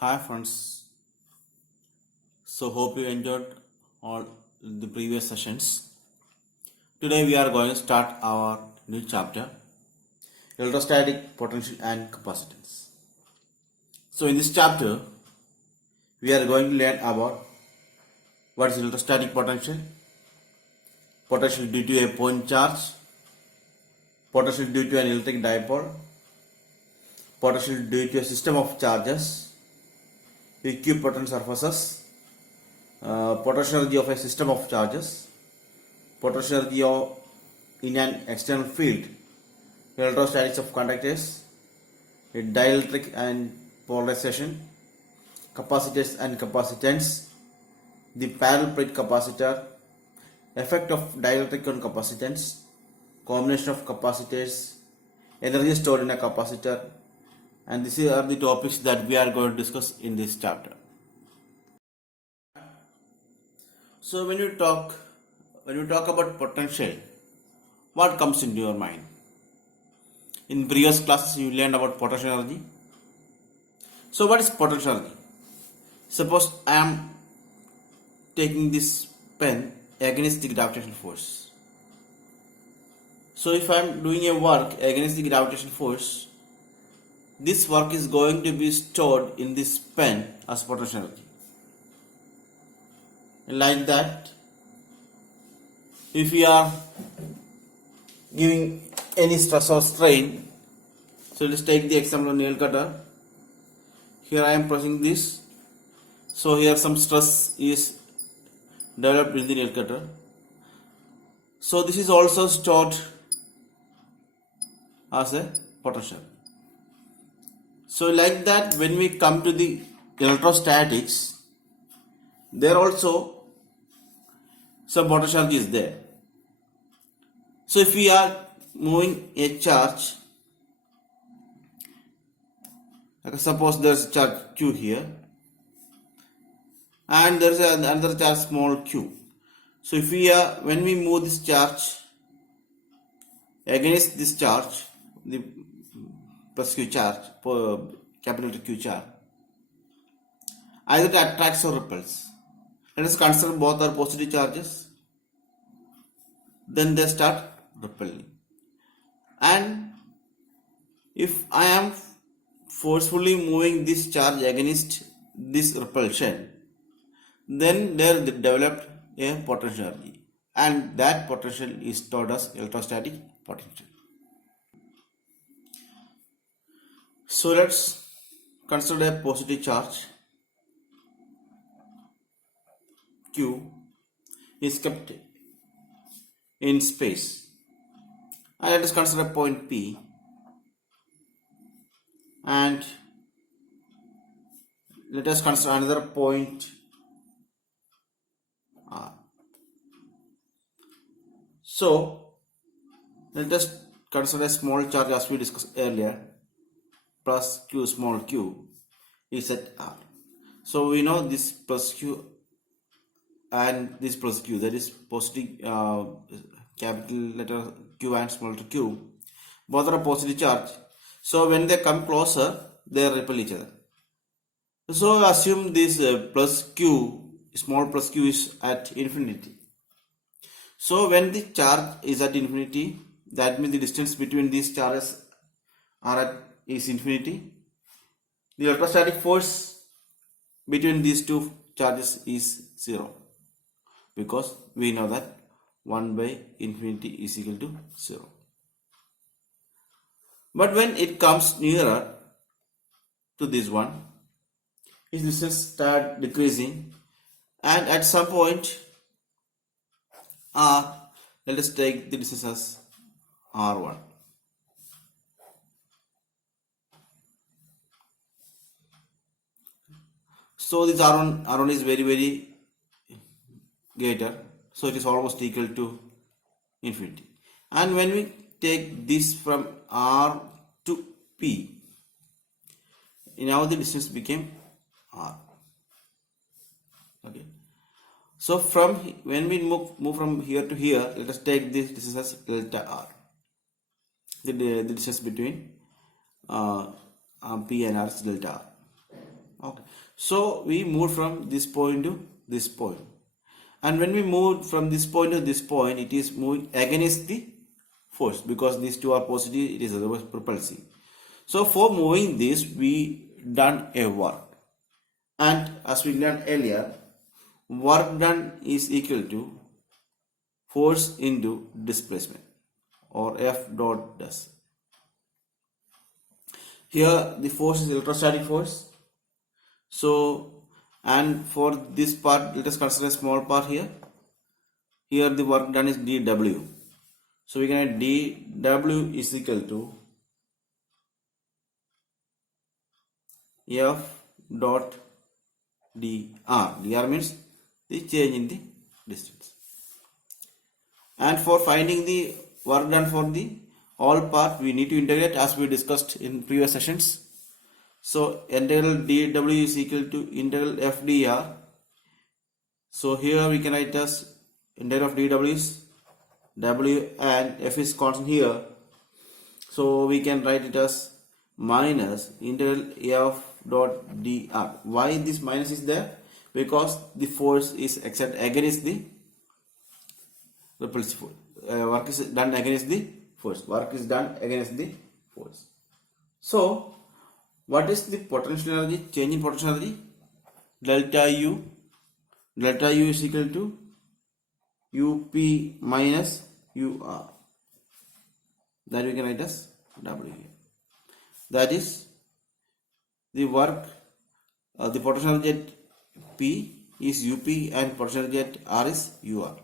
Hi friends, so hope you enjoyed all the previous sessions. Today we are going to start our new chapter, electrostatic potential and capacitance. So in this chapter we are going to learn about what is electrostatic potential, potential due to a point charge, potential due to an electric dipole, potential due to a system of charges, equipotent surfaces, potential energy of a system of charges, potential energy in an external field, electrostatics of conductors, dielectric and polarization, capacitors and capacitance, the parallel plate capacitor, effect of dielectric on capacitance, combination of capacitors, energy stored in a capacitor, and these are the topics that we are going to discuss in this chapter. So when you talk about potential, what comes into your mind? In previous classes you learned about potential energy. So what is potential energy? Suppose I am taking this pen against the gravitational force. So if I am doing a work against the gravitational force, this work is going to be stored in this pen as potential energy. Like that, if we are giving any stress or strain, so let's take the example of nail cutter. Here I am pressing this, so here some stress is developed in the nail cutter. So this is also stored as a potential. So like that, when we come to the electrostatics, there also some potential is there. So if we are moving a charge, like suppose there is a charge q here, and there is another charge small q. So if we are when we move this charge against this charge, the plus q charge, capital Q charge, either it attracts or repels. Let us consider both are positive charges. Then they start repelling. And if I am forcefully moving this charge against this repulsion, then there developed a potential energy, and that potential is stored as electrostatic potential. So let's consider a positive charge Q is kept in space, and let us consider a point P, and let us consider another point R. So let us consider a small charge as we discussed earlier, plus q small q is at R. So we know this plus q and this plus q, that is positive capital letter Q and small letter q, both are a positive charge. So when they come closer, they repel each other. So assume this plus q, small plus q is at infinity. So when the charge is at infinity, that means the distance between these charges is infinity. The electrostatic force between these two charges is 0, because we know that 1 by infinity is equal to 0. But when it comes nearer to this one, its distance start decreasing, and at some point R, let us take the distance as R1. So this R1 is very greater, so it is almost equal to infinity. And when we take this from R to P, now the distance became R. Okay. So from when we move from here to here, let us take this distance as delta R. The distance between P and R is delta R. Okay. So we move from this point to this point. And when we move from this point to this point, it is moving against the force because these two are positive, it is otherwise propulsive. So for moving this, we done a work. And as we learned earlier, work done is equal to force into displacement, or F dot does. Here the force is electrostatic force. So, and for this part, let us consider a small part here. Here the work done is dW. So we can write dW is equal to F dot dr. Dr means the change in the distance. And for finding the work done for the all part, we need to integrate as we discussed in previous sessions. So integral dW is equal to integral f dr. So here we can write as integral of dW is W and f is constant here. So we can write it as minus integral f dot dr. Why this minus is there? Because the force is exerted against the repulsive force. Work is done against the force. Work is done against the force. So what is the potential energy? Change in potential energy? Delta U. Delta U is equal to UP minus UR. That we can write as W here. That is the work, the potential energy at P is UP and potential energy at R is UR.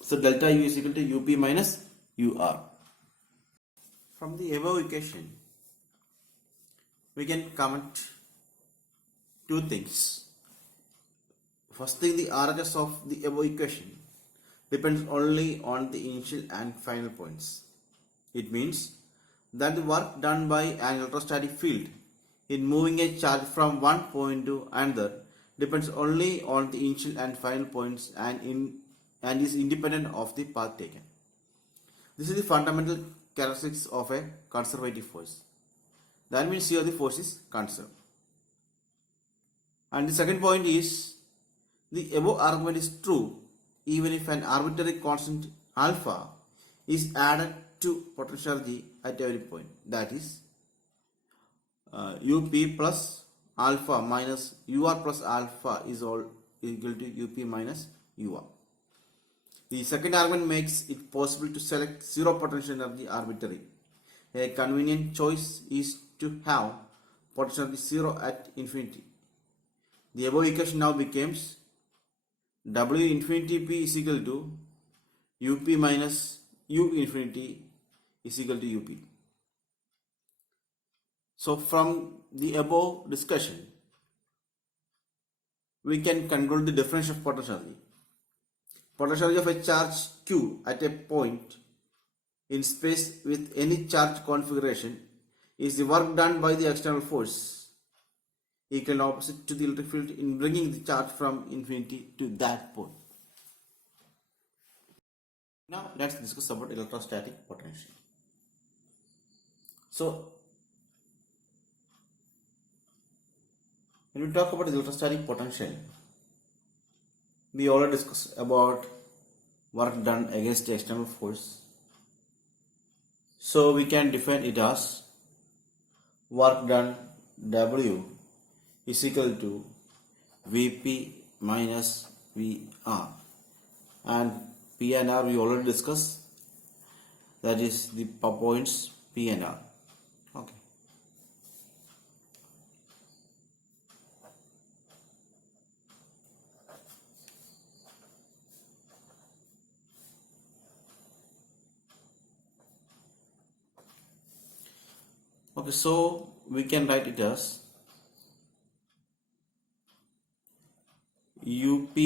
So delta U is equal to UP minus UR. From the above equation, we can comment two things. First thing, the RHS of the above equation depends only on the initial and final points. It means that the work done by an electrostatic field in moving a charge from one point to another depends only on the initial and final points and is independent of the path taken. This is the fundamental characteristics of a conservative force. That means here the force is conserved. And the second point is the above argument is true even if an arbitrary constant alpha is added to potential energy at every point. That is UP plus alpha minus UR plus alpha is all equal to UP minus UR. The second argument makes it possible to select zero potential energy arbitrarily. A convenient choice is to have potential energy zero at infinity. The above equation now becomes W infinity P is equal to UP minus U infinity is equal to UP. So from the above discussion, we can conclude the definition of potential energy. Potential energy of a charge Q at a point in space with any charge configuration is the work done by the external force equal and opposite to the electric field in bringing the charge from infinity to that point. Now let's discuss about electrostatic potential. So when we talk about the electrostatic potential, we already discussed about work done against the external force. So we can define it as work done W is equal to Vp minus Vr, and P and R we already discussed, that is the points P and R. Okay. Okay, so we can write it as UP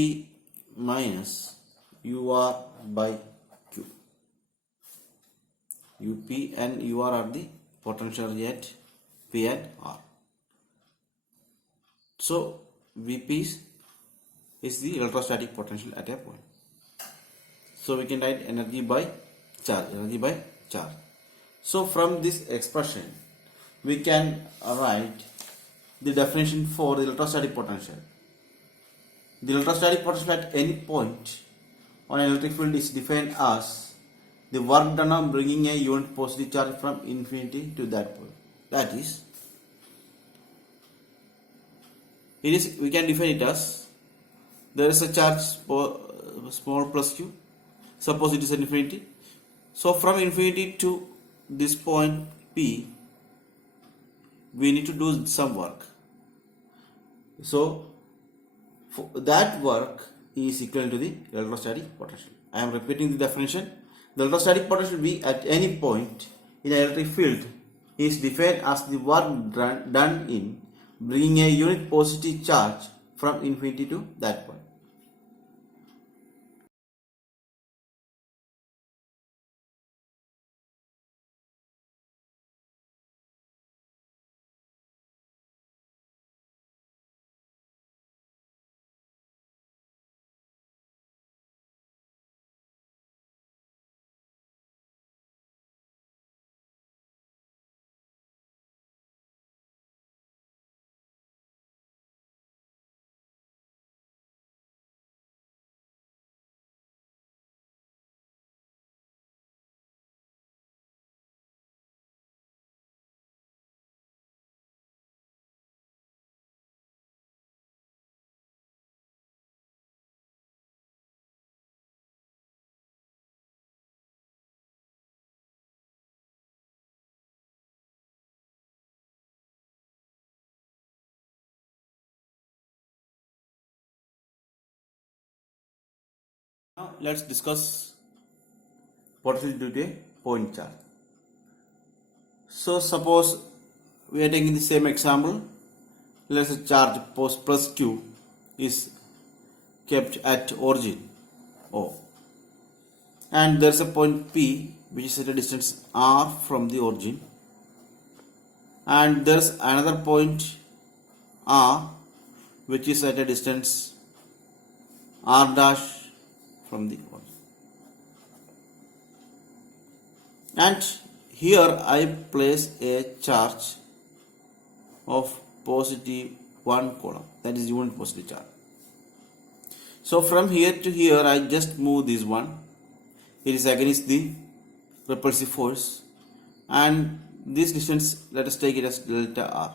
minus UR by Q. UP and UR are the potential energy at P and R. So Vp is the electrostatic potential at a point. So we can write energy by charge. So from this expression, we can write the definition for the electrostatic potential. The electrostatic potential at any point on an electric field is defined as the work done on bringing a unit positive charge from infinity to that point. That is, we can define it as there is a charge small plus q. Suppose it is an infinity. So from infinity to this point P, we need to do some work. So that work is equal to the electrostatic potential. I am repeating the definition. The electrostatic potential V at any point in an electric field is defined as the work done in bringing a unit positive charge from infinity to that point. Now let's discuss potential due to a point charge. So suppose we are taking the same example. Let's say charge plus q is kept at origin O, and there is a point P which is at a distance r from the origin, and there is another point R which is at a distance r dash from the origin. And here I place a charge of positive 1 coulomb, that is unit positive charge. So from here to here I just move this one. It is against the repulsive force, and this distance, let us take it as delta r.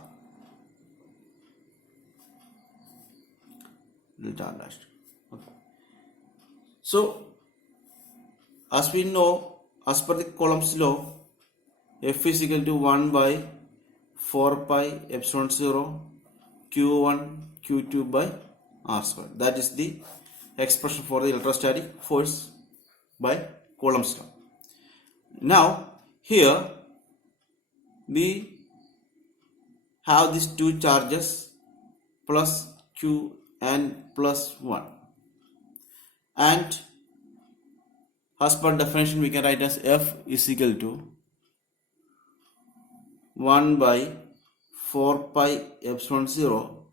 Delta r dash. Okay. So as we know, as per the Coulomb's law, F is equal to 1 by 4 pi epsilon 0 q1 q2 by r square. That is the expression for the electrostatic force by Coulomb's law. Now here we have these two charges plus q and plus 1, and as per definition we can write as F is equal to 1 by 4 pi epsilon 0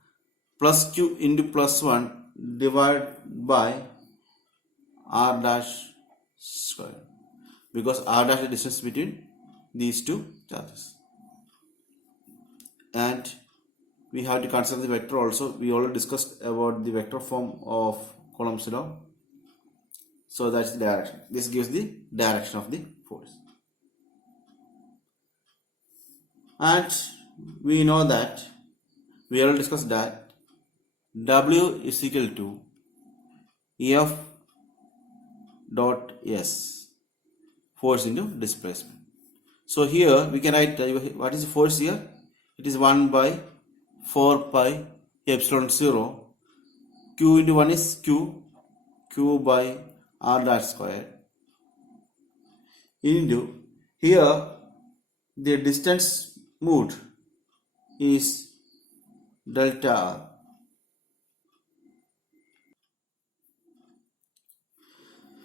plus q into plus 1 divided by r dash square, because r dash is the distance between these two charges. And we have to consider the vector also. We already discussed about the vector form of Coulomb's law. So that's the direction. This gives the direction of the force. And we know that we already discussed that W is equal to F dot S, force into displacement. So here we can write what is the force here? It is 1 by 4 pi epsilon 0. Q into 1 is Q by r dash square into, here the distance moved is delta r.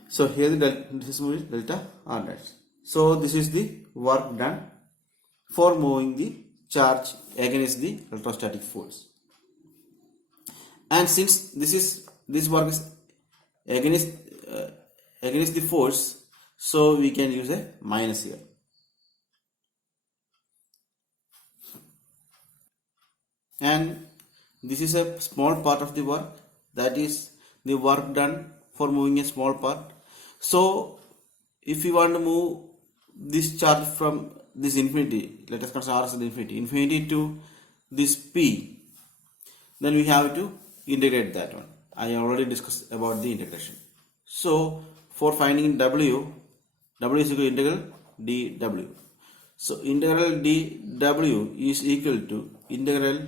So here the distance moved is delta r dash. So this is the work done for moving the charge against the electrostatic force. And since this work is against the force, so we can use a minus here. and this is a small part of the work, that is the work done for moving a small part. So if you want to move this charge from this infinity, let us consider R as infinity to this P, then we have to integrate that one. I already discussed about the integration. So for finding W is equal to integral dw. So integral dw is equal to integral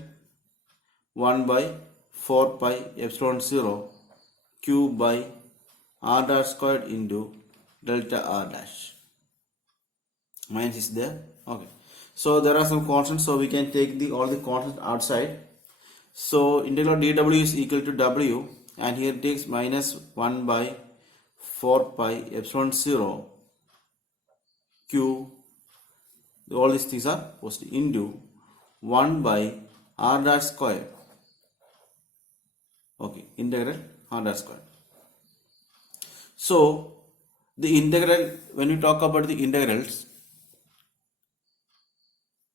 1 by 4 pi epsilon 0 q by r dash squared into delta r dash. Minus is there. Okay. So there are some constants, so we can take all the constants outside. So integral dw is equal to w, and here it takes minus 1 by 4 pi epsilon 0 q, all these things are positive, into 1 by r dash squared. Okay, integral r dash squared. So the integral, when we talk about the integrals,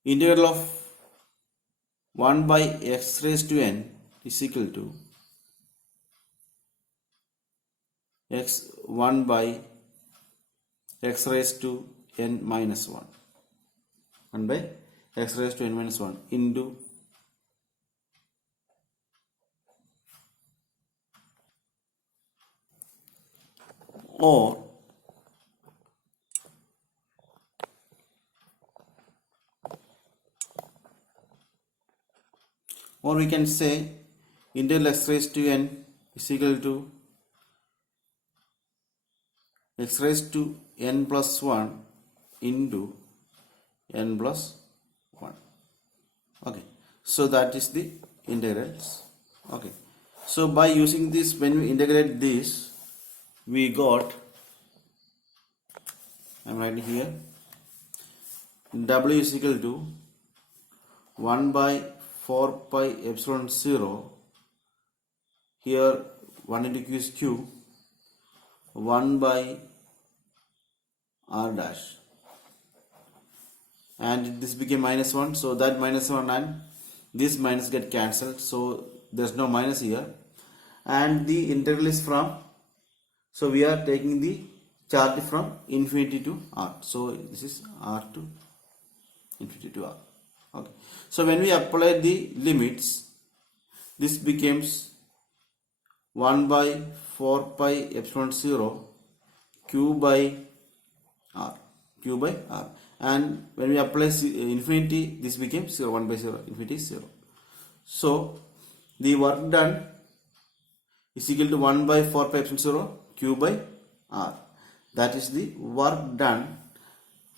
integral of 1 by x raised to n is equal to x 1 by x raised to n minus 1. 1 by x raised to n minus 1 into or we can say integral x raised to n is equal to x raised to n plus 1 into n plus 1. Okay, so that is the integrals. Okay, so by using this, when we integrate this, we got, I am writing here, w is equal to 1 by 4 pi epsilon 0, here 1 into q is q, 1 by r dash, and this became minus 1, so that minus 1 and this minus get cancelled, so there's no minus here, and the integral is from, so we are taking the charge from infinity to r, so this is r to infinity to r. Okay, so when we apply the limits, this becomes 1 by 4 pi epsilon 0 q by r, and when we apply infinity, this becomes 0, 1 by 0, infinity is 0. So the work done is equal to 1 by 4 pi epsilon 0 q by r. That is the work done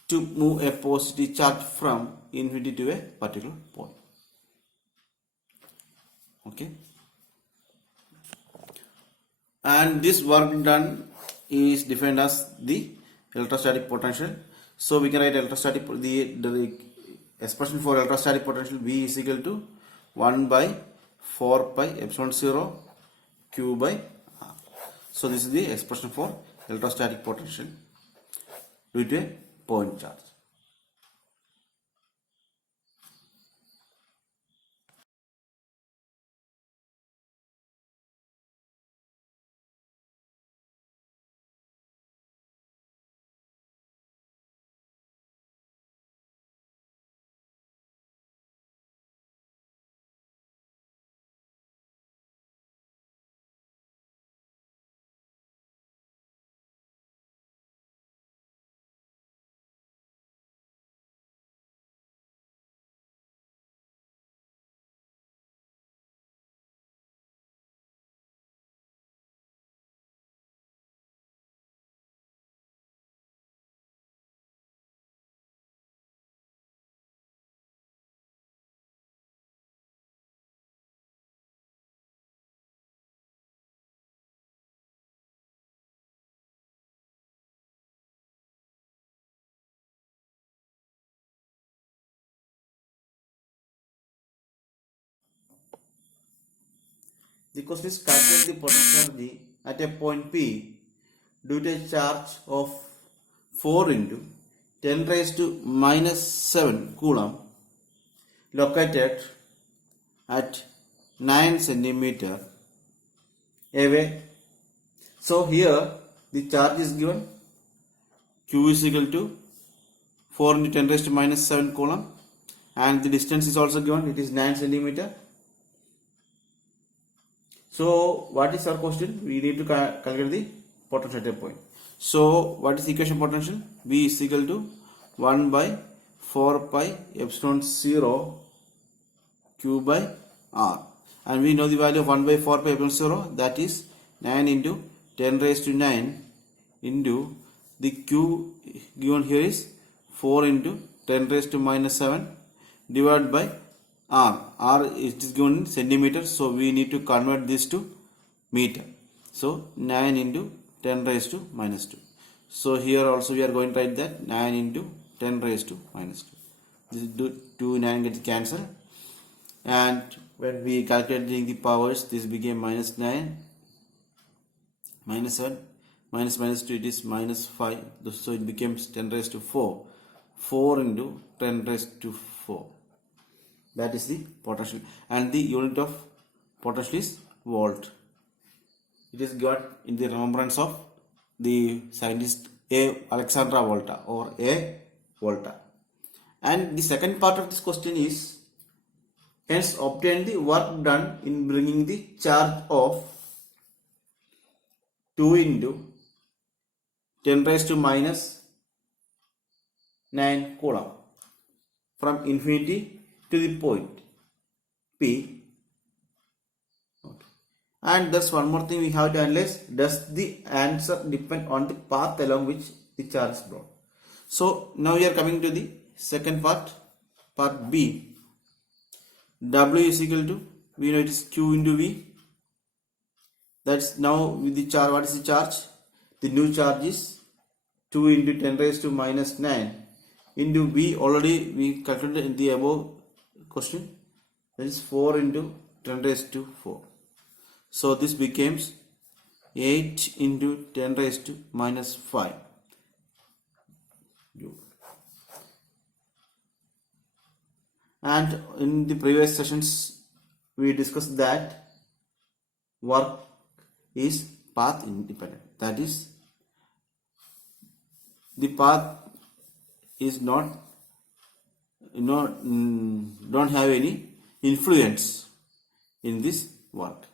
to move a positive charge from infinity to a particular point. Okay, and this work done is defined as the electrostatic potential. So we can write electrostatic, the expression for electrostatic potential V is equal to 1 by 4 pi epsilon 0 q by r. So this is the expression for electrostatic potential due to a point charge. The question is calculate the potential energy at a point P due to a charge of 4 into 10 raised to minus 7 coulomb located at 9 centimeter away. So here the charge is given Q is equal to 4 into 10 raised to minus 7 coulomb, and the distance is also given, it is 9 centimeter. So what is our question? We need to calculate the potential at a point. So what is the equation potential? V is equal to 1 by 4 pi epsilon 0 Q by R, and we know the value of 1 by 4 pi epsilon 0, that is 9 into 10 raised to 9 into the Q given here is 4 into 10 raised to minus 7 divided by R. R is given in centimeters, so we need to convert this to meter. So 9 into 10 raised to minus 2. So here also we are going to write that 9 into 10 raised to minus 2. This is 2 9 gets cancelled, and when we calculating the powers, this became minus 9 minus 7 minus 2, it is minus 5, so it becomes 10 raised to 4. 4 into 10 raised to 4, that is the potential, and the unit of potential is volt. It is got in the remembrance of the scientist A. Alexandra Volta or A. Volta. And the second part of this question is, hence obtain the work done in bringing the charge of 2 into 10 raised to minus 9 coulomb from infinity to the point P. And thus one more thing we have to analyze, does the answer depend on the path along which the charge is brought? So now we are coming to the second part, part B. W is equal to, we know it is Q into V. That's now with the charge. What is the charge? The new charge is 2 into 10 raised to minus 9 into V. Already we calculated in the above question, that is 4 into 10 raised to 4. So this becomes 8 into 10 raised to minus 5. And in the previous sessions we discussed that work is path independent, that is the path is don't have any influence in this work.